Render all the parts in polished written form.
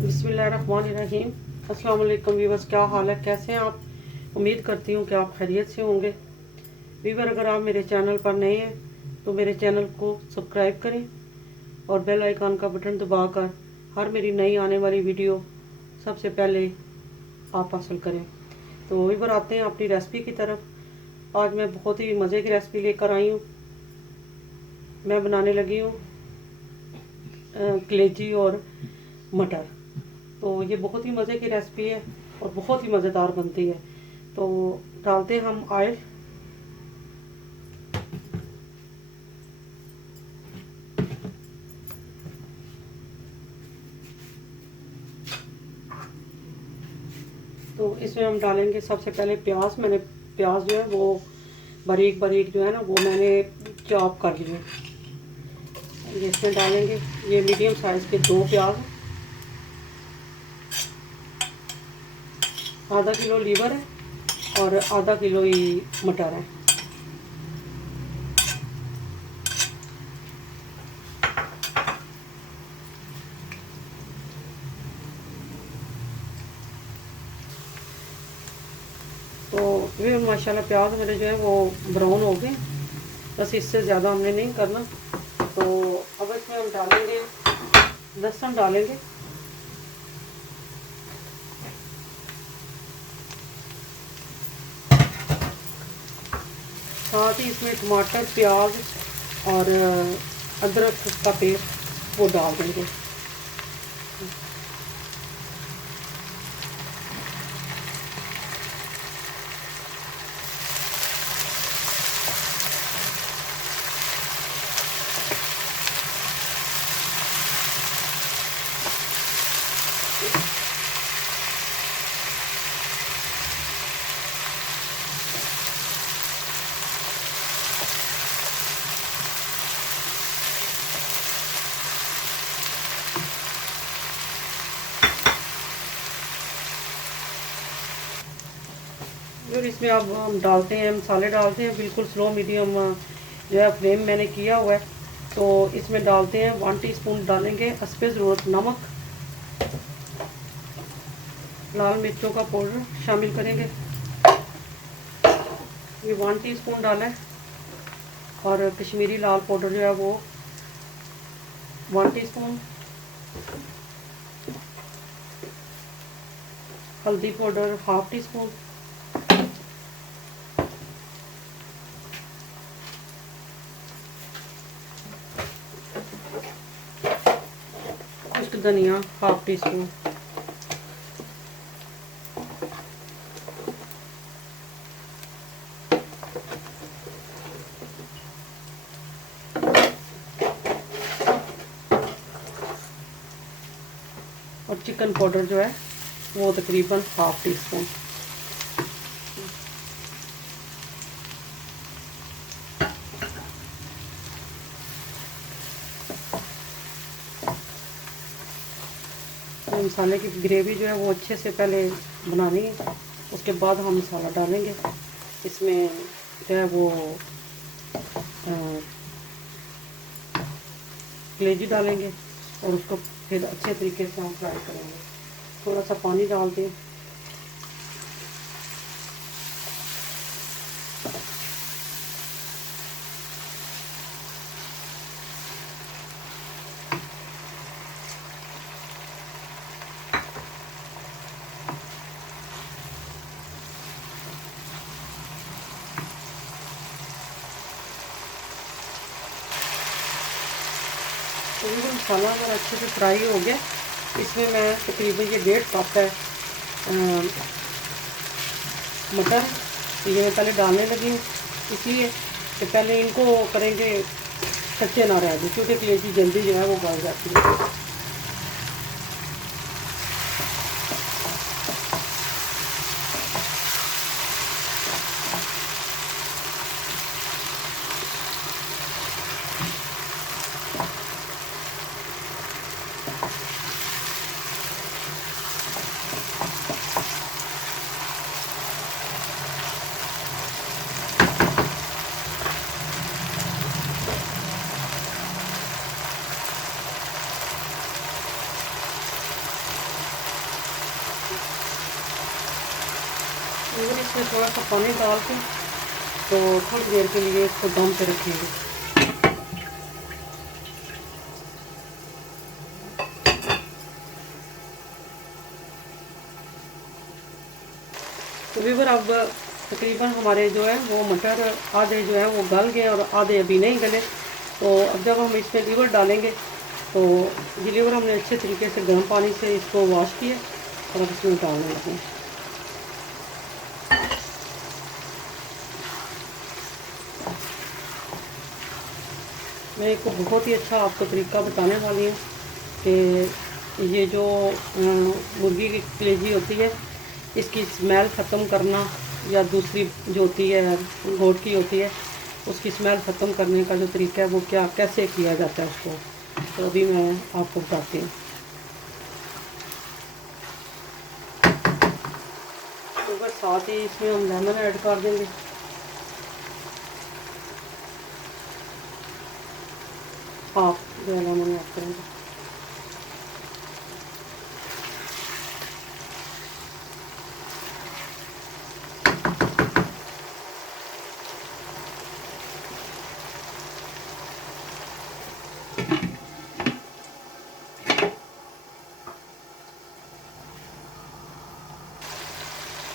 बिस्मिल्लाहिर्रहमानिर्रहीम। अस्सलाम वालेकुम व्यूअर्स, क्या हाल है, कैसे हैं आप? उम्मीद करती हूँ कि आप खैरियत से होंगे। व्यूअर, अगर आप मेरे चैनल पर नए हैं तो मेरे चैनल को सब्सक्राइब करें और बेल आइकन का बटन दबाकर हर मेरी नई आने वाली वीडियो सबसे पहले आप हासिल करें। तो व्यूअर, आते हैं अपनी रेसिपी की तरफ। आज मैं बहुत ही मज़े की रेसिपी लेकर आई हूँ। मैं बनाने लगी हूँ कलेजी और मटर। तो ये बहुत ही मज़े की रेसिपी है और बहुत ही मज़ेदार बनती है। तो डालते हैं हम ऑयल। तो इसमें हम डालेंगे सबसे पहले प्याज। मैंने प्याज जो है वो बारीक बारीक जो है ना वो मैंने चॉप कर लिए। ये इसमें डालेंगे। ये मीडियम साइज़ के 2 प्याज, आधा किलो लीवर है और आधा किलो ही मटर है। तो ये माशाल्लाह प्याज मेरे जो है वो ब्राउन हो गए। बस इससे ज़्यादा हमने नहीं करना। तो अब इसमें हम डालेंगे लहसुन डालेंगे। साथ ही इसमें टमाटर, प्याज और अदरक का पेस्ट वो डाल देंगे। और इसमें अब हम डालते हैं, मसाले डालते हैं बिल्कुल स्लो मीडियम जो है फ्लेम मैंने किया हुआ है। तो इसमें डालते हैं 1 टीस्पून डालेंगे हस्बे ज़रूरत नमक, लाल मिर्चों का पाउडर शामिल करेंगे। ये 1 टीस्पून डाला है। और कश्मीरी लाल पाउडर जो है वो 1 टीस्पून, हल्दी पाउडर 1/2 टीस्पून, खुश्क धनिया 1/2 टीस्पून, और चिकन पाउडर जो है वो तकरीबन 1/2 टीस्पून। मसाले की ग्रेवी जो है वो अच्छे से पहले बनानी है, उसके बाद हम मसाला डालेंगे। इसमें जो है वो कलेजी डालेंगे और उसको फिर अच्छे तरीके से हम फ्राई करेंगे। थोड़ा सा पानी डाल दें। तो ये मसाला अगर अच्छे से फ्राई हो गया, इसमें मैं तकरीबन ये 1.5 कप है मटर, तो ये मैं पहले डालने लगी हूँ इसलिए कि पहले इनको करेंगे कच्चे ना रह जाए, क्योंकि कलेजी जल्दी जो है वो गल जाती है। और इसमें थोड़ा सा पानी डाल के तो थोड़ी देर के लिए इसको दम पे रखेंगे। तो व्यूअर अब तकरीबन हमारे जो है वो मटर आधे जो है वो गल गए और आधे अभी नहीं गले। तो अब जब हम इसमें लीवर डालेंगे तो ये लीवर हमने अच्छे तरीके से गर्म पानी से इसको वॉश किया और अब इसमें डालने लगे। मैं एक बहुत ही अच्छा आपको तरीका बताने वाली हूँ कि ये जो मुर्गी की कलेजी होती है इसकी स्मेल ख़त्म करना, या दूसरी जो होती है गोट की होती है उसकी स्मेल ख़त्म करने का जो तरीका है वो क्या कैसे किया जाता है उसको, तो अभी मैं आपको बताती हूँ। तो बस साथ ही इसमें हम लेमन ऐड कर देंगे। हाफ जो है लेमन ऐड करेंगे।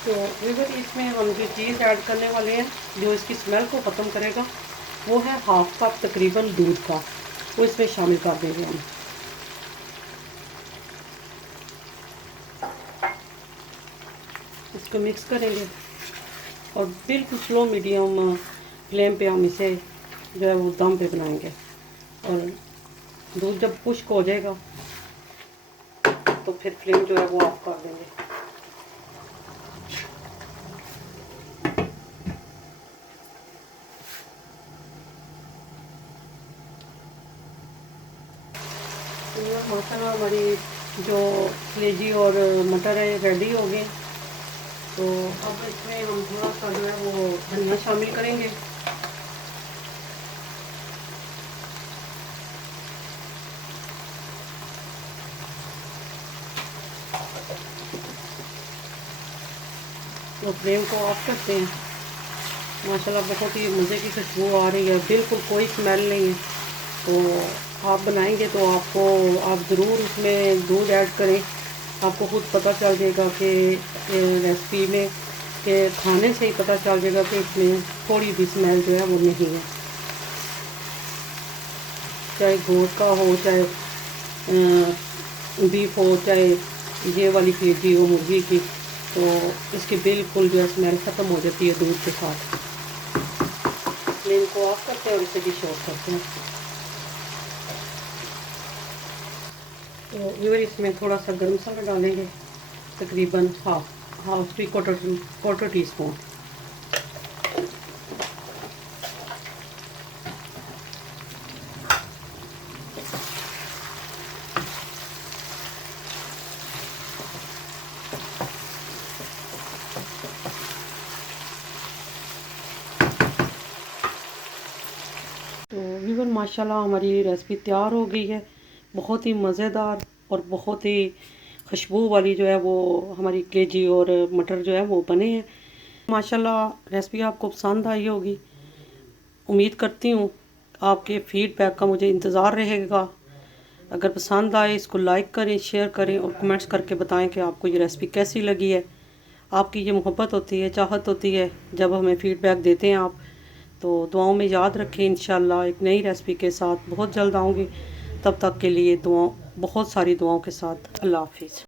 तो व्यूअर इसमें हम जो चीज़ ऐड करने वाले हैं जो इसकी स्मेल को ख़त्म करेगा वो है हाफ कप तकरीबन दूध का, वो इसमें शामिल कर देंगे हम। इसको मिक्स करेंगे और बिल्कुल स्लो मीडियम फ्लेम पे हम इसे जो है वो दम पे बनाएंगे। और दूध जब खुश्क हो जाएगा तो फिर फ्लेम जो है वो ऑफ कर देंगे। माशाल्लाह हमारी जो कलेजी और मटर है रेडी हो गए। तो अब इसमें हम थोड़ा सा जो है वो धनिया शामिल करेंगे। तो फ्लेम को ऑफ करते हैं। माशाल्लाह बहुत ही मज़े की खुशबू आ रही है, बिल्कुल कोई स्मेल नहीं है। तो आप बनाएंगे तो आप ज़रूर उसमें दूध ऐड करें, आपको खुद पता चल जाएगा कि रेसिपी में कि खाने से ही पता चल जाएगा कि इसमें थोड़ी भी स्मेल जो है वो नहीं है। चाहे गोश्त का हो, चाहे बीफ हो, चाहे ये वाली कलेजी हो मुर्गी की, तो इसकी बिल्कुल जो है स्मेल ख़त्म हो जाती है दूध के साथ। फ्लेम को ऑफ करते हैं और इसे डिश आउट करते हैं। तो व्यूअर इसमें थोड़ा सा गर्म मसाला डालेंगे, तकरीबन हाफ 3/4 टीस्पून। तो व्यूअर माशाल्लाह हमारी रेसिपी तैयार हो गई है। बहुत ही मज़ेदार और बहुत ही खुशबू वाली जो है वो हमारी कलेजी और मटर जो है वो बने हैं। माशाल्लाह रेसिपी आपको पसंद आई होगी। उम्मीद करती हूँ आपके फीडबैक का मुझे इंतज़ार रहेगा। अगर पसंद आए इसको लाइक करें, शेयर करें और कमेंट्स करके बताएं कि आपको ये रेसिपी कैसी लगी है। आपकी ये मोहब्बत होती है, चाहत होती है जब हमें फ़ीडबैक देते हैं आप। तो दुआओं में याद रखें। इंशाल्लाह एक नई रेसिपी के साथ बहुत जल्द आऊँगी। तब तक के लिए बहुत सारी दुआओं के साथ अल्लाह हाफिज़।